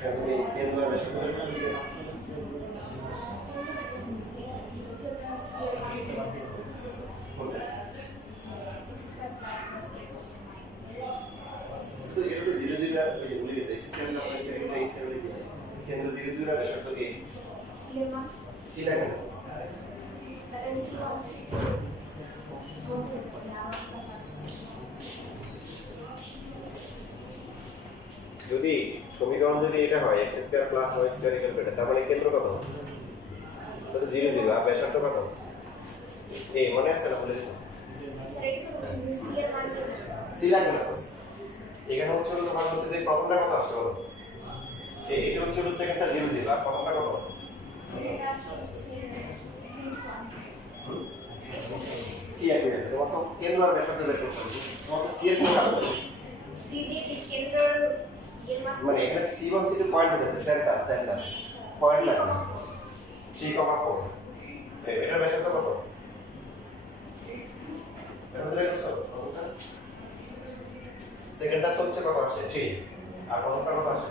তুমি কেন্দ্রের ব্যাসার্ধ বের করতে তো এটা তো 0 0 আর ওই যে ভুলে গেছে x square plus y square এটা x স্কয়ার হয়ে যায় কেন্দ্র 0 0 আর ব্যাসার্ধ a c লাগে না যদি সমীকরণ যদি এটা হয় x square plus y square equal to এটা তার মানে কেন্দ্র কত তাহলে 0 0 আর ব্যাসার্ধ কত a মনে আছে না বলেছ c লাগে না তো এখানে হচ্ছে তোমার হচ্ছে যে প্রথমটা কত আসছে বলো এটা হচ্ছে সেকেন্ডটা 0 0 আর প্রথমটা কত কি আছে তোমার তো কেন্দ্র আর ব্যাসার্ধ বের করতে হবে তোমার তো c এর কোণ হবে c দিয়ে কেন্দ্র মানে এখানে c1 c2 পয়েন্ট হচ্ছে সেন্টার পয়েন্ট লাগে 3,4 এটা ব্যাসার্ধ কত এটা দেখো কত সেকেন্ডটা হচ্ছে কত আসছে 3 আর প্রথমটা কত আসে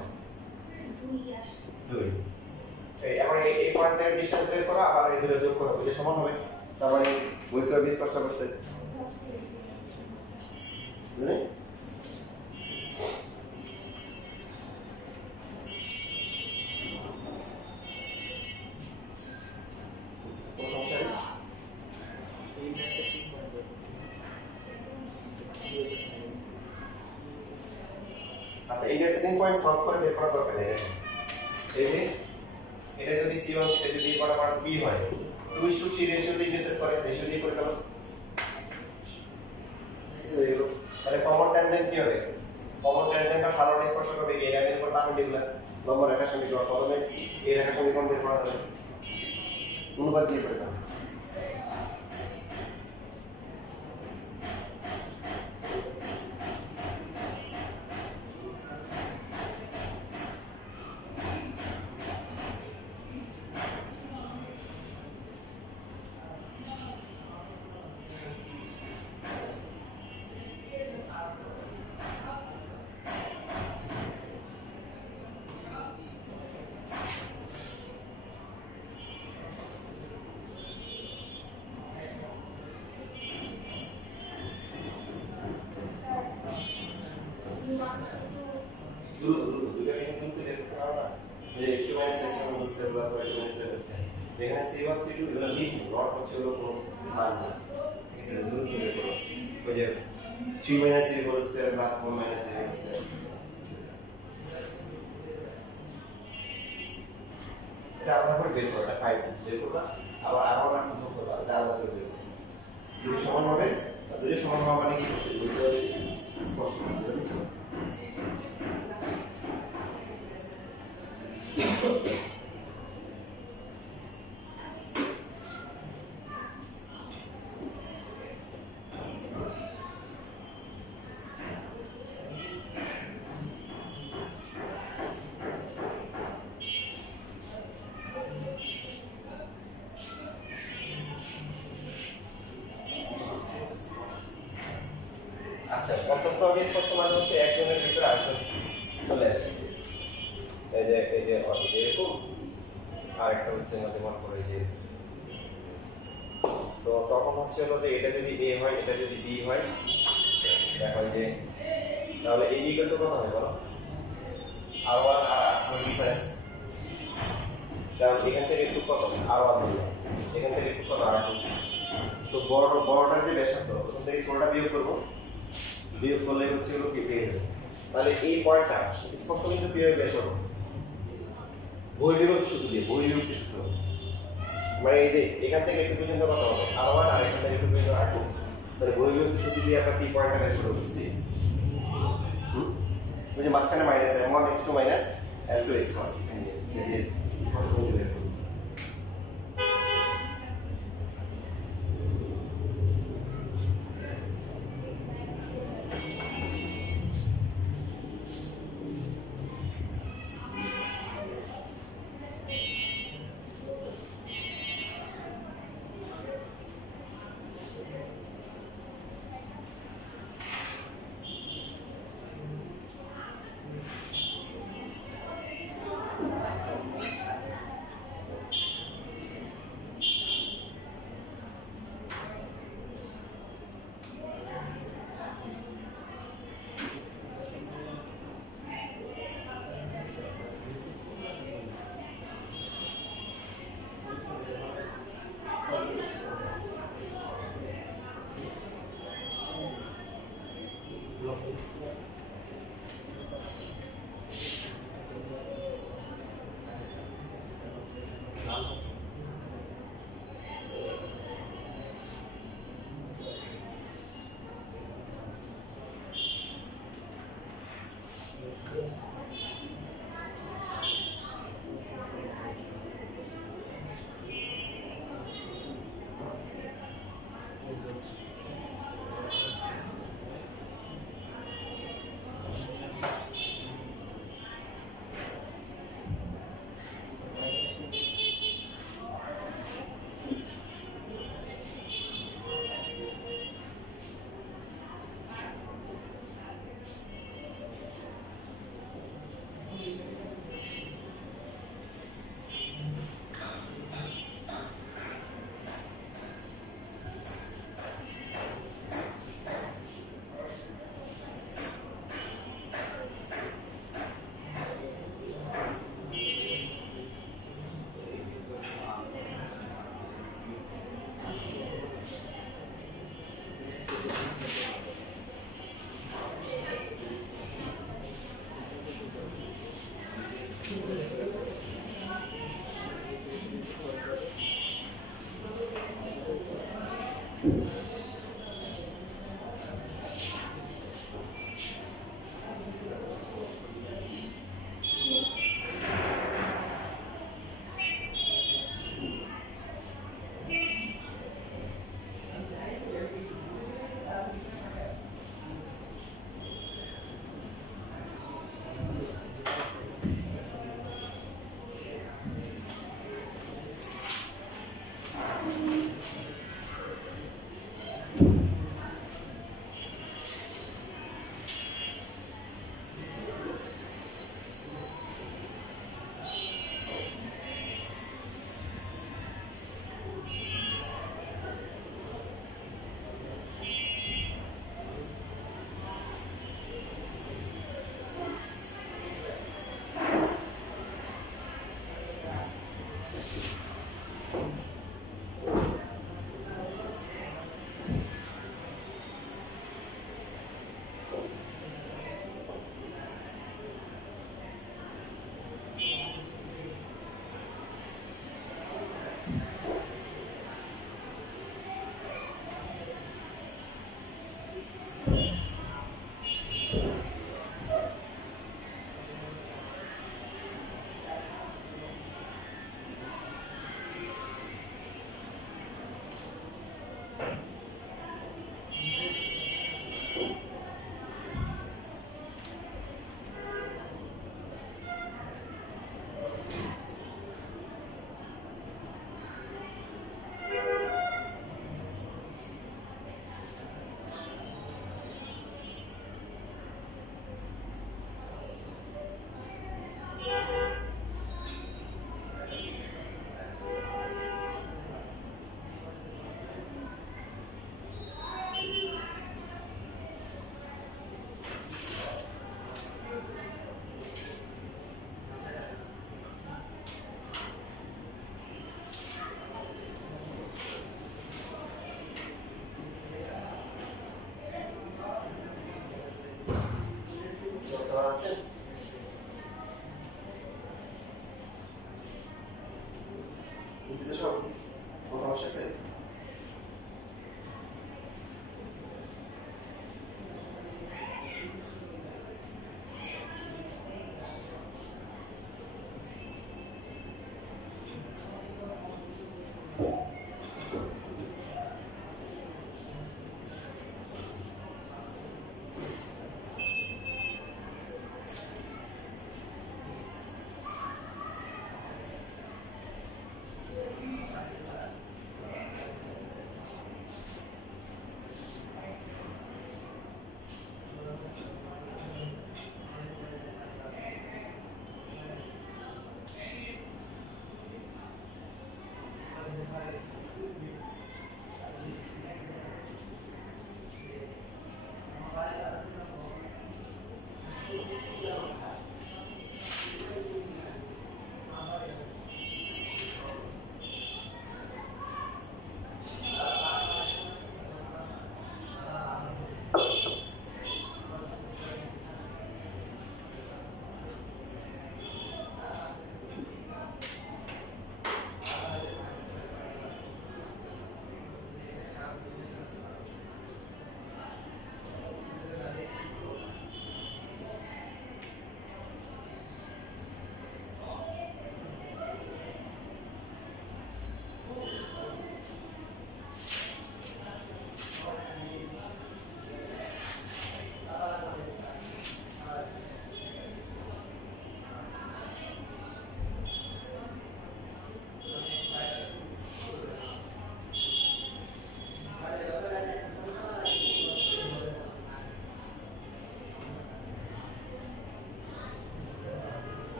2 আসে 2 এই এখন এই পয়েন্ট থেকে ডিসটেন্স বের করা আর এই দুটো যোগ করা দুটো সমান হবে তার মানে বুঝতে হবে স্পষ্ট করছে বুঝলে আচ্ছা ইন্টারসেক্টিং পয়েন্ট সলভ করে বের করা দরকার নেই এই যে এটা যদি c1 সেটা যদি বরাবর b হয় 2:3 রেশিও দিয়ে ইন্টারসেক্ট করে রেশিও দিয়ে করে দাও তাহলে কমন ট্যানজেন্ট কি হবে কমন ট্যানজেন্ট বা সাধারণ স্পর্শক হবে এই লাইনের উপর পারপেন্ডিকুলার লম্ব রেখা সমীকরণ প্রথমে এই রেখা সমীকরণ বের করা যাবে অনুপাত দিয়ে করে দাও C1 C2 এগুলো লিখব নট হচ্ছে হলো কোন মান না ঠিক আছে দ্রুত বের করো ওই যে 3 - c whole square plus 4 - c whole square এটা আলাদা করে বের করো এটা 5 বের করবা আবার আরো একটা যোগ করবা এটা আলাদা করে বের করো দুটো সমান হবে দুটো সমান হওয়া মানে কি হচ্ছে দুটো স্পর্শ করছে বুঝছো আচ্ছা অন্তঃস্থ স্পর্শ মানে হচ্ছে একজনের ভিতরে আরেকজন চলে আসে এই যে এরকম আরেকটা হচ্ছে যেমন করে যে তো তখন হচ্ছে হলো যে এটা যদি a হয় এটা যদি b হয় দেখো যে তাহলে a ইকুয়াল টু কত হবে বলো r1 আর r2 ডিফারেন্স তাহলে এখান থেকে একটু কত r1 হলো এখান থেকে একটু কত r2 সো বড়টার যে ব্যাসার্ধ ওখান থেকে ছোটটা বিয়োগ করব বিয়োগ করলে হচ্ছে হলো কি পেয়ে যাবে তাহলে এই পয়েন্টটা স্পর্শ কিন্তু কিভাবে বের করব বহির্বিভক্তি সূত্র দিয়ে বহির্বিভক্তি সূত্র মানে এই যে এখান থেকে একটু পর্যন্ত কত হবে r1 আর এখান থেকে একটু পর্যন্ত r2 তাহলে বহির্বিভক্তি সূত্র দিয়ে আমরা p পয়েন্টটা বের করব বুঝছি ওই যে মাঝখানে minus m1 x2 minus l2 x1 এই যে স্পর্শ বিন্দু বের করব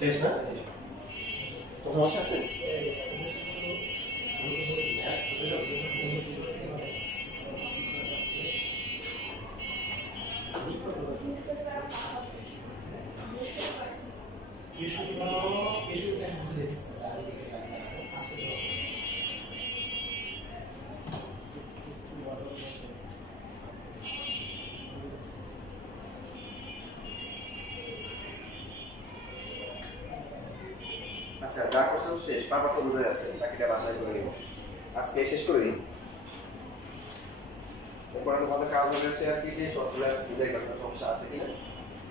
শেষ না? কোনো সমস্যা আছে? আচ্ছা, যা করছেন শেষ, বারবার তো বুঝে যাচ্ছে, বাকিটা বাসায় করে নিব। আজকে শেষ করে দিই। এরপরে তোমাদের কাজ হবে হচ্ছে আর কি যে সবগুলো দেখবে সমস্যা আছে কিনা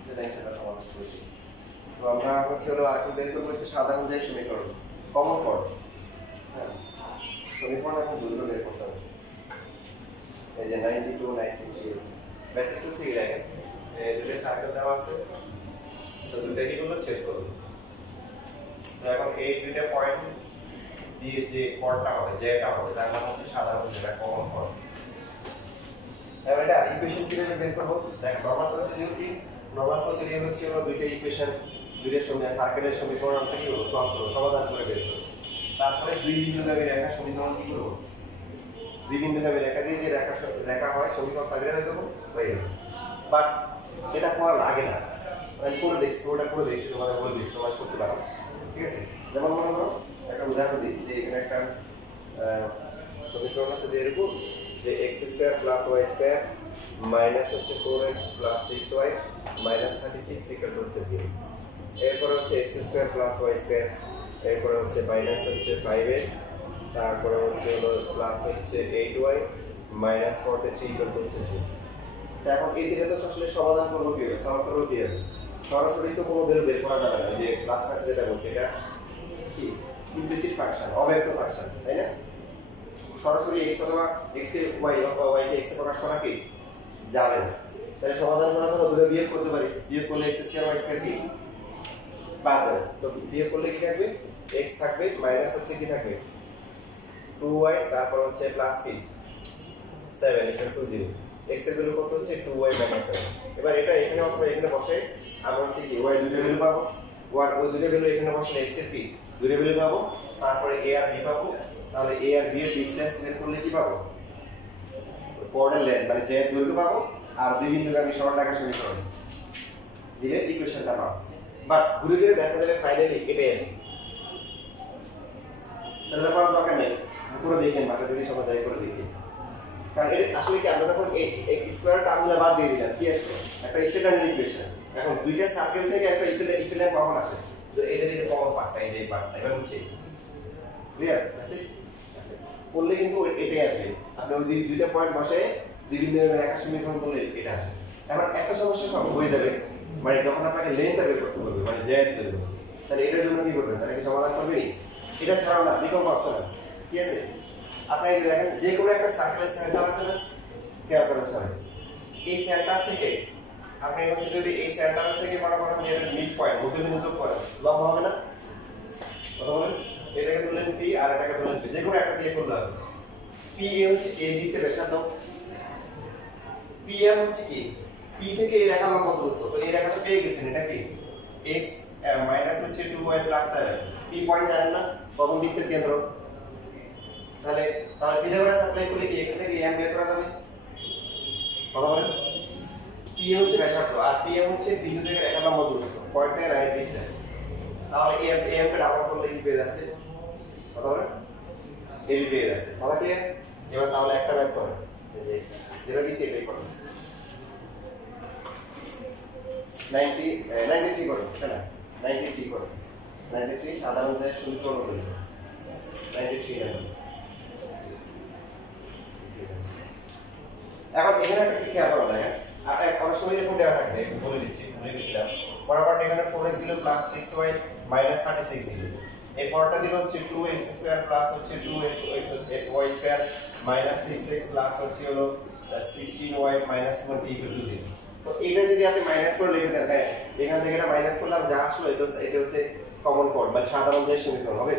সেটা সেটা সমাধান করে দিই। তো আমরা হচ্ছে হলো এখন বের করবো হচ্ছে সাধারণ যে সমীকরণ, কমন পদ। হ্যাঁ, সমীকরণ এখন দুটো বের করতে হবে। এই যে 92, 93 বেসিক হচ্ছে কি দেখেন, দুটো সার্কেল দেওয়া আছে, তো দুটো কি করলো ছেদ করলো। তো এখন এই দুইটা পয়েন্ট দিয়ে যে পদটা হবে, যেটা হবে তার নাম হচ্ছে সাধারণ, যেটা কমন পদ। এবার এটা ইকুয়েশন কিভাবে বের করব? দেখেন, নরমাল প্রসিডিউর কি? নরমাল প্রসিডিউর হচ্ছে হলো দুইটা ইকুয়েশন, দুইটার সঙ্গে সার্কেলের সমীকরণটা কি করব? সলভ করব, সমাধান করে বের করব। তারপরে দুই বিন্দুগামী রেখা সমীকরণ কি করব? দুই বিন্দুগামী রেখা দিয়ে যে রেখা হয় সমীকরণ তা বের হয়ে দেবো, হয়ে গেল। বাট এটা করা লাগে না, আমি করে দেখছি, ওটা করে দেখছি, তোমাদের বলে দিচ্ছি, তোমরা করতে পারো। ঠিক আছে? যেমন মনে করো একটা উদাহরণ দিই, যে এখানে একটা সমীকরণ আছে যে এরকম, যে x² + y² মাইনাস হচ্ছে 4x + 6y minus 36 equal to হচ্ছে 0। এরপর হচ্ছে x² + y², এরপর হচ্ছে মাইনাস হচ্ছে 5x, তারপরে হচ্ছে হলো প্লাস হচ্ছে 8y মাইনাস 43 ইকুয়াল টু হচ্ছে 0। এখন এই দিকে তো আসলে সমাধান করবো কিভাবে, সলভ করবো কিভাবে? সরাসরি তো কোনো বের করা যাবে না, যে ক্লাস ক্লাসে যেটা বলছে এটা কি ইমপ্লিসিট ফাংশন, অব্যক্ত ফাংশন, তাই না? সরাসরি x অথবা x কে y অথবা y কে x এ প্রকাশ করা কি যাবে না। তাহলে সমাধান করার জন্য দুটো বিয়োগ করতে পারি, বিয়োগ করলে x² y² কি বাদ যাবে। তো বিয়োগ করলে কি থাকবে? x থাকবে, মাইনাস হচ্ছে কি থাকবে 2y, তারপর হচ্ছে প্লাস কি 7 ইকুয়াল টু 0। x এর ভ্যালু কত হচ্ছে 2y - 7। এবার এটা এখানে অথবা এখানে বসে আমরা হচ্ছে কি y দুটো ভ্যালু পাবো, y ওই দুটো ভ্যালু এখানে বসলে x এর কি দুটো ভ্যালু পাবো, তারপরে a আর b পাবো। তাহলে a আর b এর ডিসটেন্স বের করলে কি পাবো? কোঅর্ডিনেট লেন্থ, মানে যে দৈর্ঘ্য পাবো, আর দুই বিন্দুগামী সরলরেখা সমীকরণ দিলে ইকুয়েশনটা পাবো। বাট ঘুরে ঘুরে দেখা যাবে ফাইনালি এটাই আসে। তাহলে করার দরকার নেই, পুরো দেখেন, মাঠে যদি সবাই দায়ী করে দেখি। কারণ এটা আসলে কি, আমরা যখন স্কোয়ার টার্মগুলো বাদ দিয়ে দিলাম, কি আসবে? একটা স্ট্যান্ডার্ড ইকুয়েশন। এখন দুইটা সার্কেল থেকে একটা স্ট্যান্ডার্ড কখন আসে? তো এদের এই যে কমন পার্টটা, এই যে পার্টটা, এবার বুঝছি ক্লিয়ার আছে? আচ্ছা, করলে কিন্তু এটাই আসবে। আপনি ওই দুইটা পয়েন্ট বসে দুই বিন্দুগামী রেখা সমীকরণ করলে এটা আসে। এখন একটা সমস্যা সব হয়ে যাবে, মানে যখন আপনাকে লেন্থটা বের করতে হবে, মানে জ্যাড তৈরি করবে, তাহলে এটার জন্য কি করবেন? তাহলে কি সমাধান করবেনই? এটা ছাড়াও না বিকল্প অপশন আছে, ঠিক আছে? আপনারা এই দেখেন, যে কোনো একটা সার্কেলের সেন্টার আছে না, খেয়াল করেন সবাই, এই সেন্টার থেকে আপনি হচ্ছে যদি এই সেন্টার থেকে মনে করেন যে এটা মিড পয়েন্ট, মধ্যবিন্দু যোগ করেন, লম্ব হবে না? কথা বলেন, এটাকে তুললেন p আর এটাকে তুললেন p, যে কোনো একটা দিয়ে করলে হবে। পি এ হচ্ছে এ বৃত্তের ব্যাসার্ধ, পি এম হচ্ছে কি পি থেকে এই রেখার লম্ব দূরত্ব। তো এই রেখা তো পেয়ে গেছেন, এটা কি x মাইনাস হচ্ছে 2y প্লাস 7, পি পয়েন্ট জানেন না, প্রথম বৃত্তের কেন্দ্র। তাহলে পিথাগোরাস অ্যাপ্লাই করলে কি এখান থেকে এম বের করা যাবে? কথা বলেন। পি হচ্ছে ব্যাসার্ধ আর পি এম হচ্ছে বিন্দু থেকে রেখার লম্ব দূরত্ব, পয়েন্ট থেকে লাইনের ডিসটেন্স। তাহলে এম এম কে ডাবল করলে কি পেয়ে যাচ্ছে? কথা বলেন, এবি পেয়ে যাচ্ছে। কথা ক্লিয়ার? এবার তাহলে একটা ম্যাথ করেন, এই যে যেটা দিছি এটাই করেন। 93 করুন, কেন 93 করুন, 93 সাধারণ যে সমীকরণ তৈরি করুন, 93 নেবেন। এখন এখানে একটা কি খেয়াল করা যায়, অনেক সময় এরকম দেওয়া থাকবে, একটু বলে দিচ্ছি, ভুলে গেছিলাম। পরপর এখানে 4x দিল প্লাস 6y মাইনাস 36 দিল। এই পরটা দিল হচ্ছে 2x স্কয়ার প্লাস হচ্ছে 2x y square minus 6x plus হচ্ছে হলো 16y মাইনাস 1 ইকুয়াল টু 0। তো এটা যদি আপনি মাইনাস করে লিখে দেন, হ্যাঁ এখান থেকে এটা মাইনাস করলাম, যা আসলো এটা হচ্ছে কমন পদ, মানে সাধারণ যে সমীকরণ হবে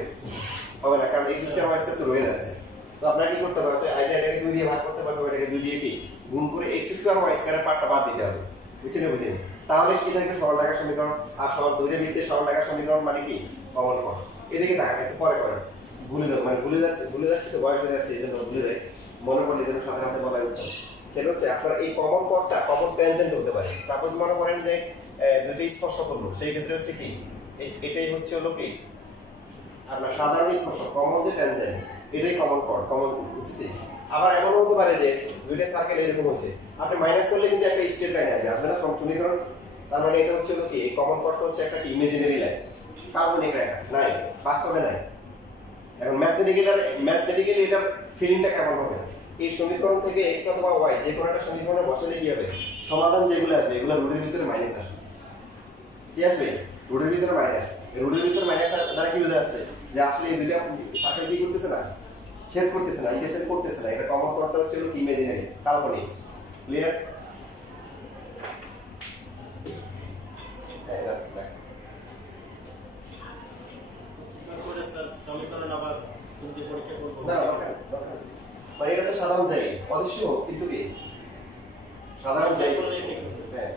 হবে না, কারণ x স্কয়ার y স্কয়ার তো রয়ে যাচ্ছে। তো আপনারা কি করতে পারবেন, এটাকে 2 দিয়ে ভাগ করতে পারবেন, এটাকে 2 দিয়ে কি গুণ করে x স্কয়ার y স্কয়ারের পার্টটা বাদ দিতে হবে। বুঝছেন বুঝেন? তাহলে কি থাকবে সরলরেখার সমীকরণ, আর সরল দুইটা বৃত্তের সরলরেখার সমীকরণ মানে কি কমন পদ। এদিকে তাকান, একটু পরে করেন, ভুলে যাও, মানে ভুলে যাচ্ছে তো বয়স হয়ে যাচ্ছে, এই জন্য ভুলে যায়, মনে পড়লে যেন সাথে সাথে বলাই উত্তম। সেটা হচ্ছে আপনার এই কমন পদটা কমন ট্যানজেন্ট হতে পারে। সাপোজ মনে করেন যে দুটো স্পর্শ করলো, সেই ক্ষেত্রে হচ্ছে কি এটাই হচ্ছে হলো কি আপনার সাধারণ স্পর্শ, কমন যে ট্যানজেন্ট, এটাই কমন পদ, কমন বুঝতেছি। আবার এমন হতে পারে যে দুইটা সার্কেল এরকম হচ্ছে, আপনি মাইনাস করলে কিন্তু একটা স্ট্রেট লাইন আসবে না সমীকরণ। তার মানে এটা হচ্ছে হলো কি কমন পদটা হচ্ছে একটা ইমাজিনারি লাইন, কাল্পনিক রেখা, নাই বাস্তবে নাই। এখন ম্যাথমেটিক্যালি এটার ফিলিংটা কেমন হবে, এই সমীকরণ থেকে x অথবা y যে কোনো একটা সমীকরণে বসালে কি হবে, সমাধান যেগুলো আসবে এগুলো রুটের ভিতরে মাইনাস আসবে। কি আসবে? রুটের ভিতরে মাইনাস। রুটের ভিতরে মাইনাস দ্বারা কি বোঝা যাচ্ছে যে আসলে এই দুইটা সার্কেল কি করতেছে না, ছেদ করতেছে না, ইন্টারসেক্ট করতেছে না। এটা কমন পদটা হচ্ছে ইমাজিনারি, কাল্পনিক। ক্লিয়ার? মানে এটা তো সাধারণ যাই অদৃশ্য, কিন্তু কি সাধারণ যাই, হ্যাঁ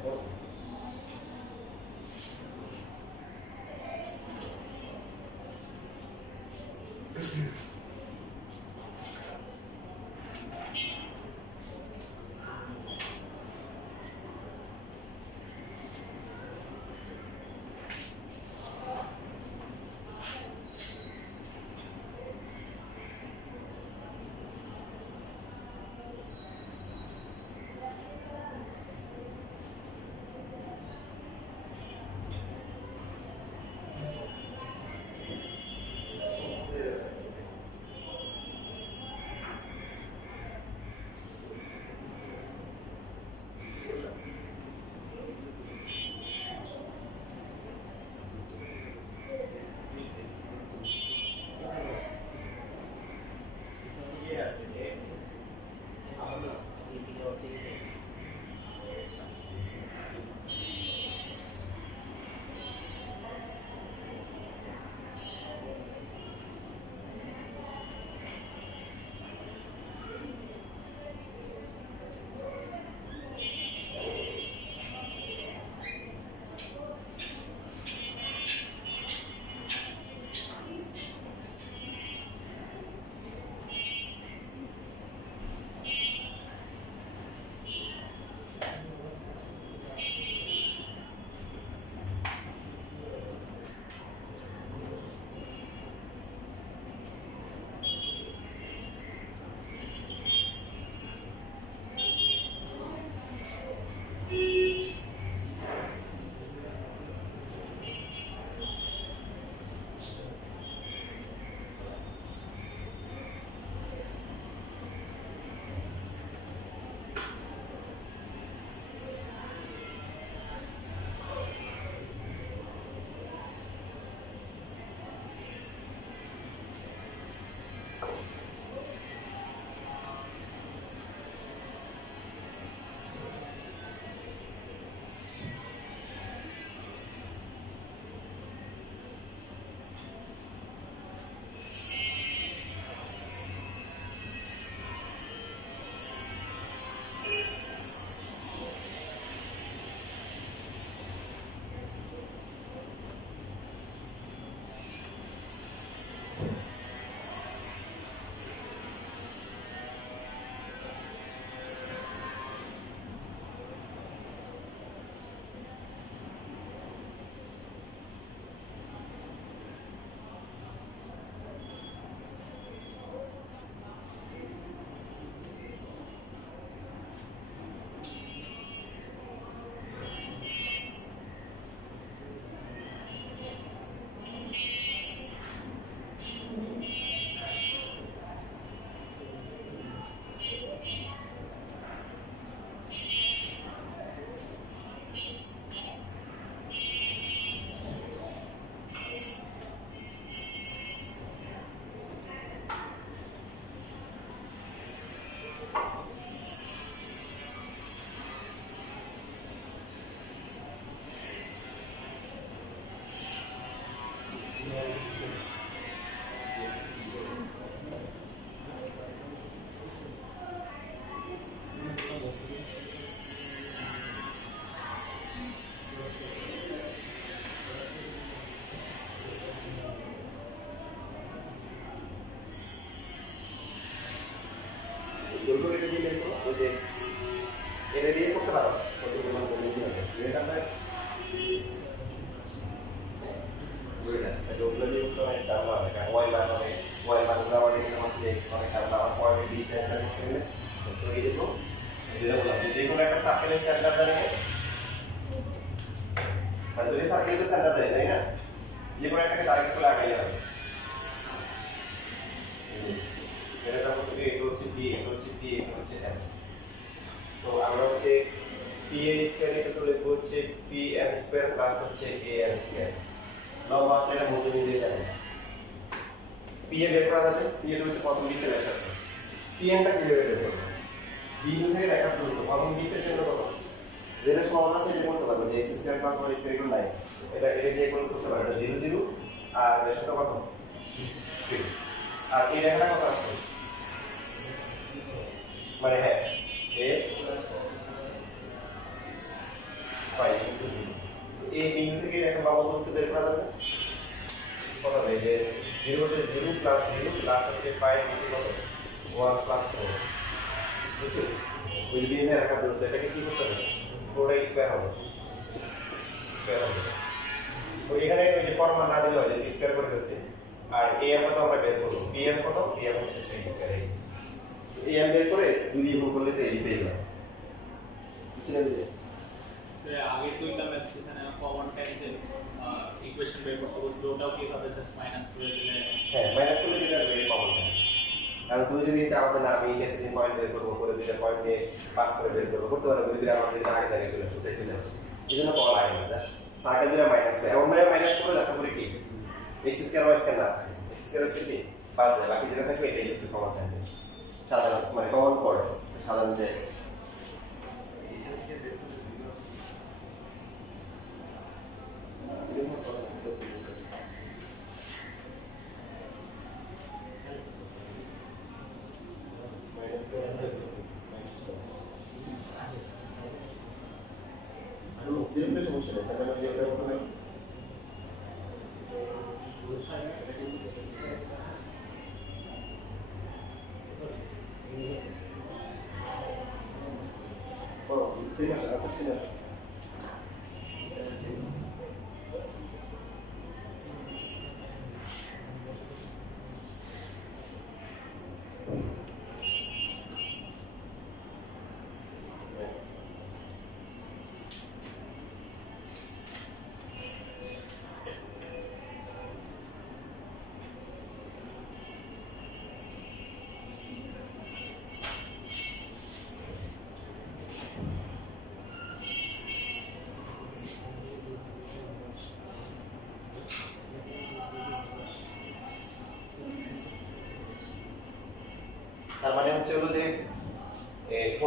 তার মানে হচ্ছে হলো যে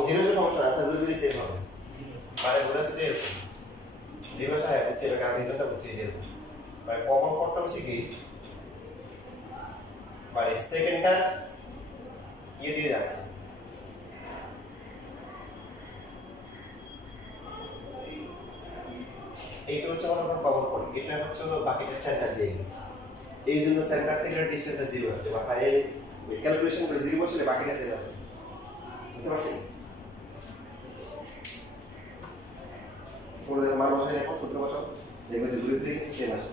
জিরো যে সমস্যা না তাহলে যদি সেভ হবে মানে বলে হচ্ছে যে জিরো হ্যাঁ হচ্ছে এটা কারণ রিজনটা হচ্ছে যে মানে কমন কোডটা হচ্ছে কি মানে সেকেন্ডটা দিয়ে যাচ্ছে এইটা হচ্ছে আমাদের কমন কোড এটা হচ্ছে হলো বাকিটা সেন্টার দিয়ে গেছে এই জন্য সেন্টার থেকে ডিসটেন্সটা জিরো আসছে বা ফাইনালি ক্যালকুলেশন করে জিরো বসলে বাকিটা সেভ হবে বুঝতে পারছেন পুরো মান বসাই দেখো সূত্র বসাও দেখবে যে দুই থেকে কিন্তু সেম আসে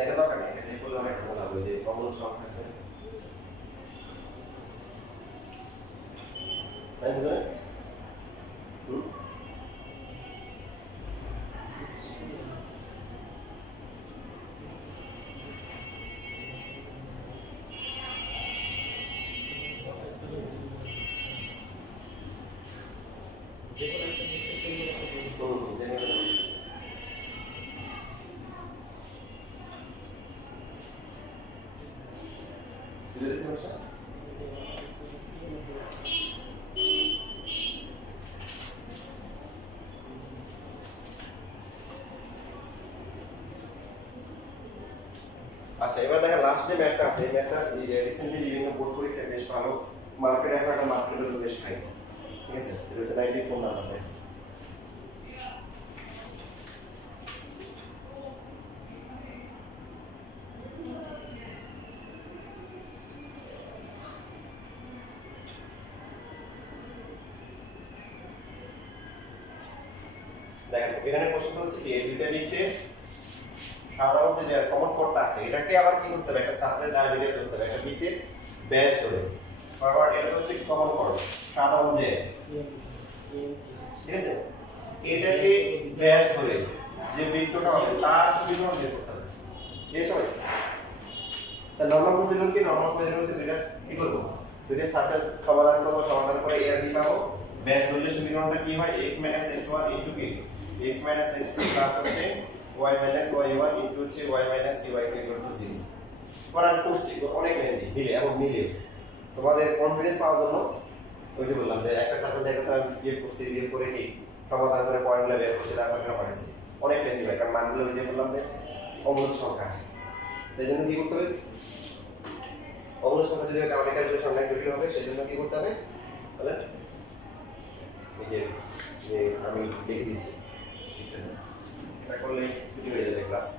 এটা দরকার নেই এটা বলে অনেক ভালো হবে যে কমন সংখ্যা আছে তাই বুঝলেন আচ্ছা, এবার দেখেন লাস্ট যে ম্যাথটা আছে, এই ম্যাথটা রিসেন্টলি বিভিন্ন বোর্ড পরীক্ষায় বেশ ভালো মার্কেটে এখন একটা মার্কেটের বেশ হাই, ঠিক আছে? এটা হচ্ছে 94 নাম্বার। দেখেন এখানে প্রশ্ন হচ্ছে কি, এই দুইটা দিকতে সাধারণত যে কমন কোডটা আছে এটাকে আবার কি করতে হবে, একটা সার্কেল ডায়ামিটার করতে হবে, একটা বিতে ব্যাস ধরে ফরওয়ার্ড। এটা হচ্ছে কমন কোড সাধারণ যে, ঠিক আছে? এটাকে ব্যাস ধরে যে বৃত্তটা হবে তার সমীকরণ বের করতে হবে। এই সবাই তাহলে নরমাল প্রসিডিউর কি, নরমাল প্রসিডিউর হচ্ছে এটা কি করব, দুইটা সার্কেল সমাধান করব, সমাধান করে এর বি পাবো। ব্যাস ধরলে সমীকরণটা কি হয়, x - x1 * কি x - x2 প্লাস হচ্ছে y - y1 ইনটু হচ্ছে y - dy = 0। পড়ার করছি অনেক লেন্দি মিলে এবং মিলে তোমাদের কনফিডেন্স পাওয়ার জন্য ওই যে বললাম যে একটা সার্কেল একটা বিয়ে করছি, বিয়ে করে কি সমাধান করে পয়েন্টগুলো বের করছে, তারপর এখানে পাঠাইছি। অনেক লেন্দি ভাই, কারণ মানগুলো ওই যে বললাম যে অমূলত সংখ্যা আসে, সেই জন্য কি করতে হবে, অমূলত সংখ্যা যদি তাহলে ক্যালকুলেশন অনেক জটিল হবে, সেই জন্য কি করতে হবে তাহলে এই যে আমি লিখে দিচ্ছি, এটা করলে ছুটি হয়ে যাবে ক্লাস।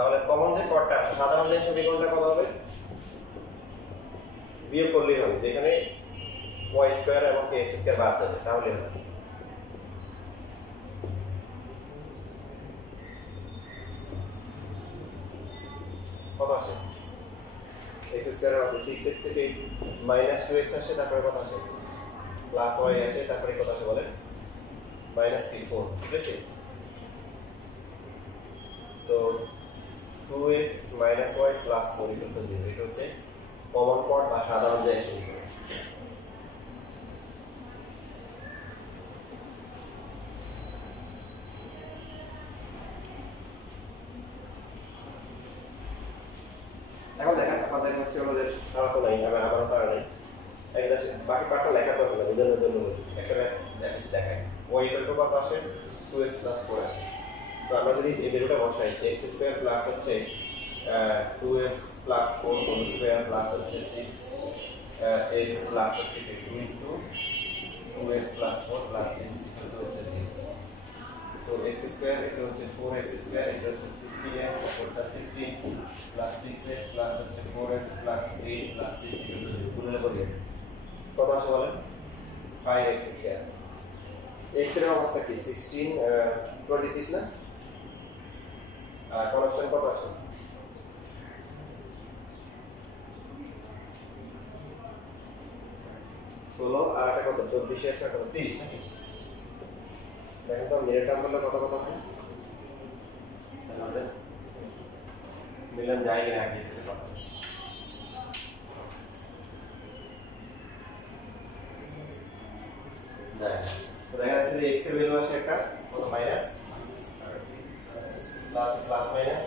তাহলে কমন যে কোডটা আছে, সাধারণ যে সমীকরণটা কত হবে, বিয়োগ করলেই হবে, যেখানে y² এবং x² বাদ যাবে, তাহলে হবে কত আসে, x² আমাদের 6x থেকে -2x আসে, তারপরে কত আসে প্লাস y আসে, তারপরে কত আসে বলেন -4, ঠিক আছে? সো 2x - y + 4 = 0, এটা হচ্ছে কমন কোড বা সাধারণ যে সমীকরণ। এখন দেখেন আপনাদের হচ্ছে হলো যে তারা তো নাই, আমি আবারও তারা নেই, একটা বাকি পার্টটা লেখা তো হবে বোঝানোর জন্য এখানে দেখায় y = কত আসে 2x + 4 আসে। তো আমরা যদি এই ভ্যালুটা বসাই, x² প্লাস হচ্ছে 2x + 4 হোল স্কয়ার প্লাস হচ্ছে 6x প্লাস হচ্ছে 2 ইনটু 2x + 4 + 6 = হচ্ছে 0। সো x² এটা হচ্ছে 4x² এটা হচ্ছে 16x ওটা 16 প্লাস 6x প্লাস হচ্ছে 4x প্লাস 8 প্লাস 6 = 0। গুণলে বলি কত আসে বলেন 5x²। x এর অবস্থা কি 16 26 না, আর কনস্ট্যান্ট কত আসে 16 আর এটা কত 24 আছে, কত 30 নাকি? দেখেন তো মিলে টার্ম করলে কত কত হয়, তাহলে মিলন যায় কিনা আগে কিছু কথা যায়। তো দেখা যাচ্ছে যে x এর ভ্যালু আসে একটা কত মাইনাস প্লাস প্লাস মাইনাস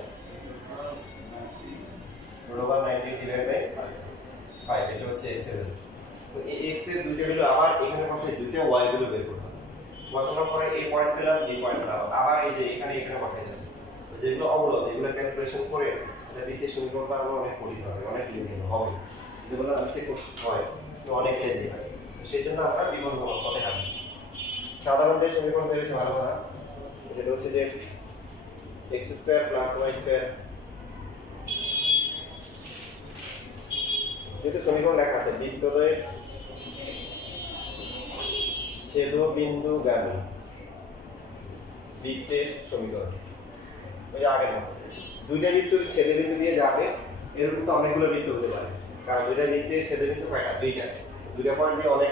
√19/5, এটা হচ্ছে x এর ভ্যালু। তো এই x এর দুইটা ভ্যালু আবার এখানে বসাই, দুইটা y ভ্যালু বের করতে হবে। বসানোর পরে এই পয়েন্ট পেলাম, এই পয়েন্ট পেলাম, আবার এই যে এখানে বসাই যাবে। যেগুলো অমূলত এগুলো ক্যালকুলেশন করে এটা দ্বিতীয় সমীকরণ বানানো অনেক কঠিন হবে, অনেক লিমিট হবে, যেগুলো আমি চেক করছি হয় তো অনেক লেন্দি হয়। তো সেই জন্য আমরা বিকল্প পথে হাঁটি। সাধারণ যে সমীকরণ বেরিয়েছে ভালো কথা, এটা হচ্ছে যে x² + y² যেহেতু সমীকরণ লেখা আছে বৃত্তদ্বয়ের ছেদবিন্দুগামী বৃত্তের সমীকরণ, ওই যে আগের মতো দুইটা বৃত্ত ছেদবিন্দু দিয়ে যাবে, এরকম তো অনেকগুলো বৃত্ত হতে পারে, কারণ দুইটা বৃত্তের ছেদবিন্দু কয়টা? দুইটা পয়েন্ট দিয়ে অনেক